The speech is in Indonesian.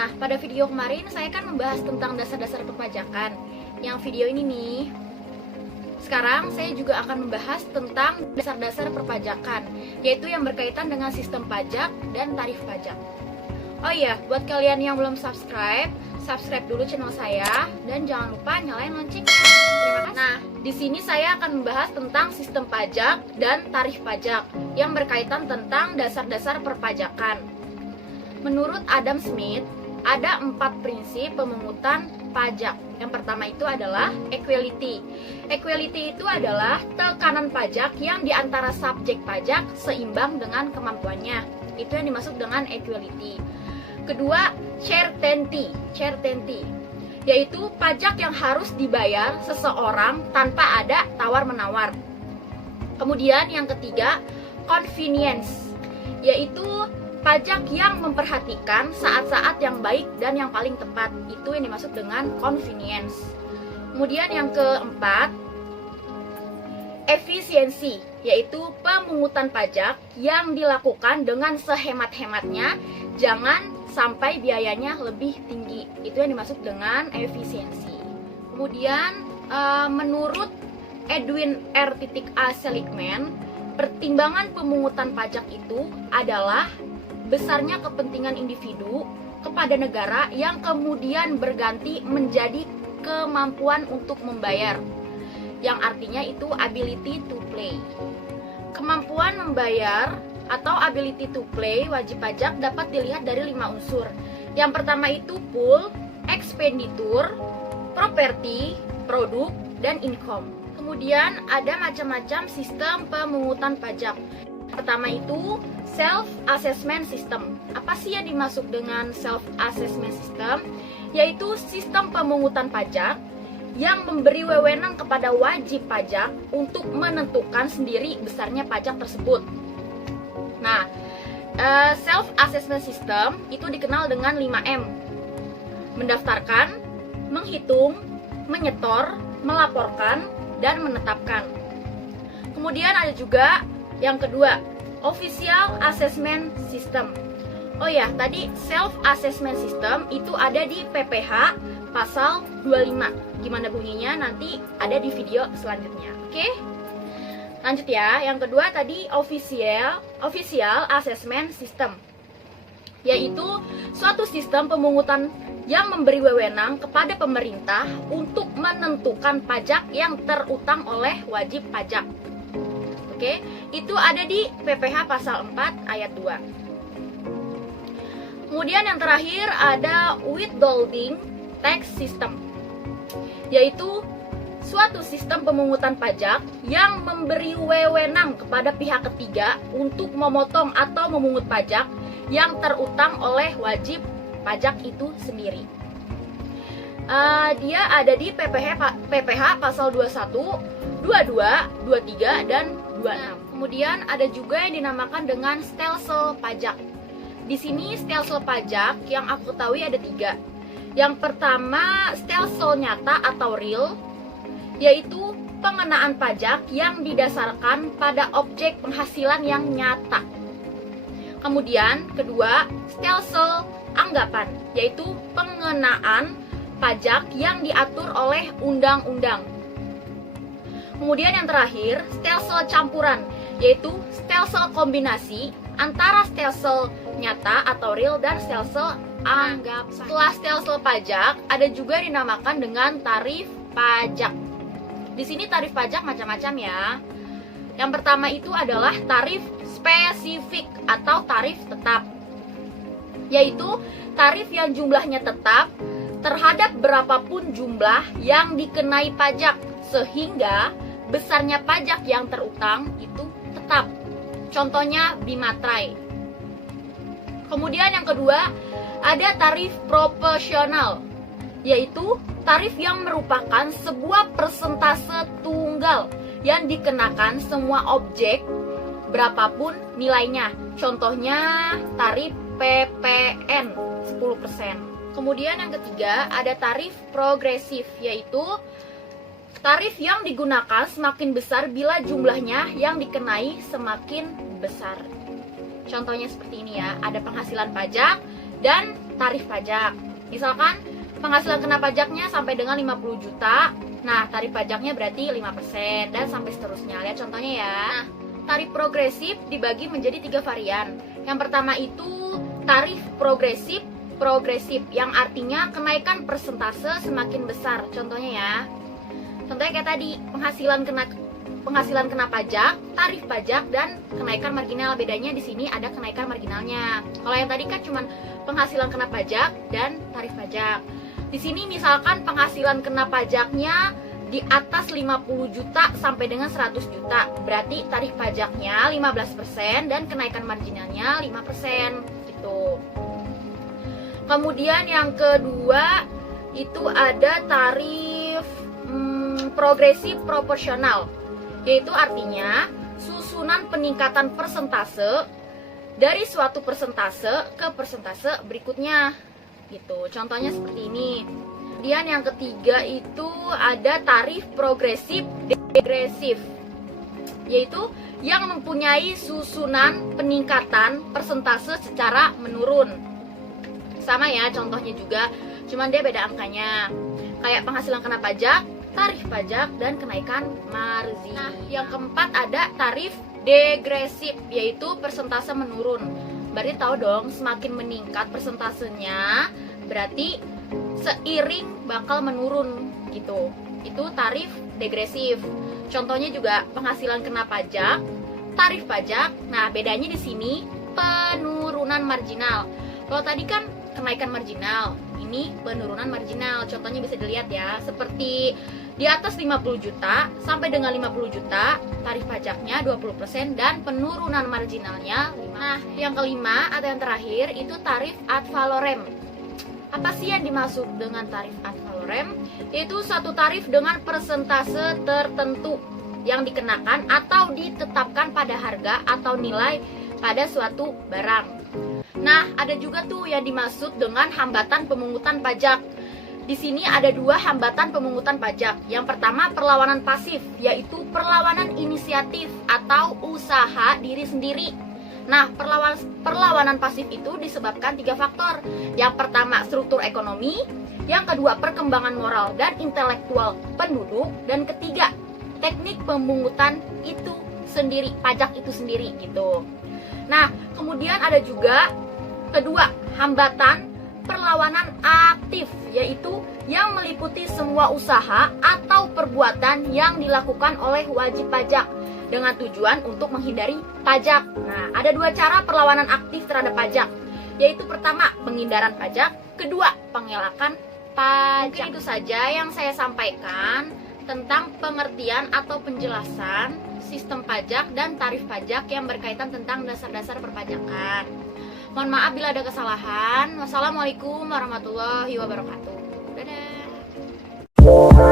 Nah, pada video kemarin saya kan membahas tentang dasar-dasar perpajakan. Yang video ini nih. Sekarang saya juga akan membahas tentang dasar-dasar perpajakan, yaitu yang berkaitan dengan sistem pajak dan tarif pajak. Oh iya, buat kalian yang belum subscribe dulu channel saya dan jangan lupa nyalain lonceng. Terima kasih. Nah, di sini saya akan membahas tentang sistem pajak dan tarif pajak yang berkaitan tentang dasar-dasar perpajakan. Menurut Adam Smith, ada 4 prinsip pemungutan pajak. Yang pertama itu adalah equality. Equality itu adalah tekanan pajak yang di antara subjek pajak seimbang dengan kemampuannya. Itu yang dimaksud dengan equality. Kedua, certainty, yaitu pajak yang harus dibayar seseorang tanpa ada tawar-menawar. Kemudian yang ketiga, convenience, yaitu pajak yang memperhatikan saat-saat yang baik dan yang paling tepat. Itu yang dimaksud dengan convenience. Kemudian yang keempat, efisiensi, yaitu pemungutan pajak yang dilakukan dengan sehemat-hematnya, jangan sampai biayanya lebih tinggi. Itu yang dimaksud dengan efisiensi. Kemudian menurut Edwin R.A. Seligman, pertimbangan pemungutan pajak itu adalah besarnya kepentingan individu kepada negara yang kemudian berganti menjadi kemampuan untuk membayar, yang artinya itu ability to pay. Kemampuan membayar atau ability to pay wajib pajak dapat dilihat dari 5 unsur. Yang pertama itu pool, expenditure, property, produk, dan income. Kemudian ada macam-macam sistem pemungutan pajak. Pertama itu self-assessment system. Apa sih yang dimaksud dengan self-assessment system? Yaitu sistem pemungutan pajak yang memberi wewenang kepada wajib pajak untuk menentukan sendiri besarnya pajak tersebut. Nah, self-assessment system itu dikenal dengan 5M. Mendaftarkan, menghitung, menyetor, melaporkan, dan menetapkan. Kemudian ada juga yang kedua, official assessment system. Oh ya, tadi self-assessment system itu ada di PPH pasal 25. Gimana bunyinya nanti ada di video selanjutnya. Oke? Lanjut ya. Yang kedua tadi official assessment system, yaitu suatu sistem pemungutan yang memberi wewenang kepada pemerintah untuk menentukan pajak yang terutang oleh wajib pajak. Oke, itu ada di PPH pasal 4 ayat 2. Kemudian yang terakhir ada withholding tax system, yaitu suatu sistem pemungutan pajak yang memberi wewenang kepada pihak ketiga untuk memotong atau memungut pajak yang terutang oleh wajib pajak itu sendiri. Dia ada di PPH pasal 21, 22, 23, dan 26. Kemudian ada juga yang dinamakan dengan stelsel pajak. Di sini stelsel pajak yang aku ketahui ada 3. Yang pertama stelsel nyata atau real, yaitu pengenaan pajak yang didasarkan pada objek penghasilan yang nyata. Kemudian kedua, stelsel anggapan, yaitu pengenaan pajak yang diatur oleh undang-undang. Kemudian yang terakhir, stelsel campuran, yaitu stelsel kombinasi antara stelsel nyata atau real dan stelsel anggapan. Setelah stelsel pajak, ada juga dinamakan dengan tarif pajak. Di sini tarif pajak macam-macam ya. Yang pertama itu adalah tarif spesifik atau tarif tetap, yaitu tarif yang jumlahnya tetap terhadap berapapun jumlah yang dikenai pajak, sehingga besarnya pajak yang terutang itu tetap. Contohnya bimatrai. Kemudian yang kedua ada tarif proporsional, yaitu tarif yang merupakan sebuah persentase tunggal yang dikenakan semua objek berapapun nilainya. Contohnya tarif PPN 10%. Kemudian yang ketiga ada tarif progresif, yaitu tarif yang digunakan semakin besar bila jumlahnya yang dikenai semakin besar. Contohnya seperti ini ya, ada penghasilan pajak dan tarif pajak. Misalkan penghasilan kena pajaknya sampai dengan 50 juta, nah tarif pajaknya berarti 5% dan sampai seterusnya. Lihat contohnya ya. Nah, tarif progresif dibagi menjadi 3 varian. Yang pertama itu tarif progresif yang artinya kenaikan persentase semakin besar. Contohnya ya. Contohnya kayak tadi, penghasilan kena pajak, tarif pajak, dan kenaikan marginal. Bedanya di sini ada kenaikan marginalnya. Kalau yang tadi kan cuma penghasilan kena pajak dan tarif pajak. Di sini misalkan penghasilan kena pajaknya di atas 50 juta sampai dengan 100 juta. Berarti tarif pajaknya 15% dan kenaikan marginalnya 5% gitu. Kemudian yang kedua itu ada tarif progresif proporsional, yaitu artinya susunan peningkatan persentase dari suatu persentase ke persentase berikutnya gitu. Contohnya seperti ini. Kemudian yang ketiga itu ada tarif progresif degresif, yaitu yang mempunyai susunan peningkatan persentase secara menurun. Sama ya contohnya juga, cuman dia beda angkanya. Kayak penghasilan kena pajak, tarif pajak, dan kenaikan margin. Nah, yang keempat ada tarif degresif, yaitu persentase menurun. Berarti tahu dong, semakin meningkat persentasenya, berarti seiring bakal menurun gitu. Itu tarif degresif. Contohnya juga penghasilan kena pajak, tarif pajak. Nah, bedanya di sini penurunan marginal. Kalau tadi kan kenaikan marginal, ini penurunan marginal. Contohnya bisa dilihat ya, seperti di atas 50 juta sampai dengan 50 juta tarif pajaknya 20% dan penurunan marginalnya 5%. Nah, yang kelima atau yang terakhir itu tarif ad valorem. Apa sih yang dimaksud dengan tarif ad valorem? Yaitu satu tarif dengan persentase tertentu yang dikenakan atau ditetapkan pada harga atau nilai pada suatu barang. Nah, ada juga tuh yang dimaksud dengan hambatan pemungutan pajak. Di sini ada 2 hambatan pemungutan pajak. Yang pertama perlawanan pasif, yaitu perlawanan inisiatif atau usaha diri sendiri. Nah, perlawanan pasif itu disebabkan 3 faktor. Yang pertama struktur ekonomi, yang kedua perkembangan moral dan intelektual penduduk, dan ketiga teknik pemungutan itu sendiri, pajak itu sendiri gitu. Nah, kemudian ada juga kedua, hambatan perlawanan aktif, yaitu yang meliputi semua usaha atau perbuatan yang dilakukan oleh wajib pajak dengan tujuan untuk menghindari pajak. Nah, ada 2 cara perlawanan aktif terhadap pajak, yaitu pertama, penghindaran pajak, kedua, pengelakan pajak. Mungkin itu saja yang saya sampaikan tentang pengertian atau penjelasan sistem pajak dan tarif pajak yang berkaitan tentang dasar-dasar perpajakan. Mohon maaf bila ada kesalahan. Wassalamualaikum warahmatullahi wabarakatuh. Dadah.